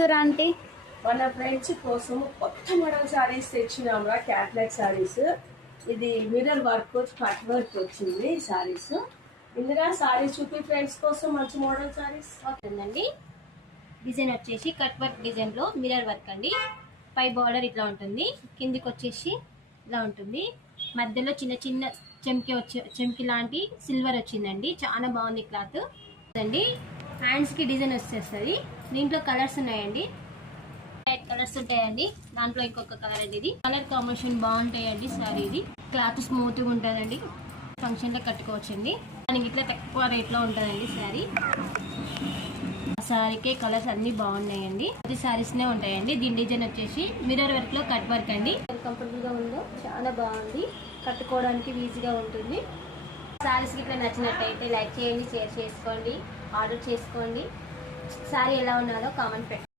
చూపిస్తారా ఆంటీ? మన ఫ్రెండ్స్ కోసం కొత్త మోడల్ శారీస్ తెచ్చినాంరా, క్యాట్లాగ్ శారీస్. ఇది మిర్రర్ వర్క్, కట్ వర్క్ వచ్చింది శారీస్. ఇందులో శారీస్ చూపి ఫ్రెండ్స్ కోసం మంచి మోడల్ శారీస్ అవుతుందండి. డిజైన్ వచ్చేసి కట్ వర్క్ డిజైన్ లో మిర్రర్ వర్క్ అండి. పై బార్డర్ ఇట్లా ఉంటుంది, కిందికి వచ్చేసి ఇలా ఉంటుంది. మధ్యలో చిన్న చిన్న చెంకి లాంటి సిల్వర్ వచ్చిందండి. చాలా బాగుంది క్లాత్ అండి. హ్యాండ్స్ కి డిజైన్ వచ్చేస్తుంది. దీంట్లో కలర్స్ ఉన్నాయండి, 8 కలర్స్ ఉంటాయండి. దాంట్లో ఇంకొక కలర్ అండి. ఇది కలర్ కాంబినేషన్ బాగుంటాయండి. సారీ ఇది క్లాత్ స్మూత్ గా ఉంటుందండి. ఫంక్షన్ లో కట్టుకోవచ్చండి. దానికి ఇట్లా తక్కువ రేట్ లో ఉంటుందండి శారీ. శారీకే కలర్స్ అన్ని బాగున్నాయండి. అది శారీస్ నే ఉంటాయండి. దీని డిజైన్ వచ్చేసి మిర్రర్ వర్క్ లో కట్ వర్క్ అండి. కంఫర్టబుల్ గా ఉందో, చాలా బాగుంది. కట్టుకోవడానికి ఈజీగా ఉంటుంది. శారీస్ ఇట్లా నచ్చినట్టయితే లైక్ చేయండి, షేర్ చేసుకోండి, ఆర్డర్ చేసుకోండి. శారీ ఎలా ఉన్నాలో కామెంట్ పెట్టండి.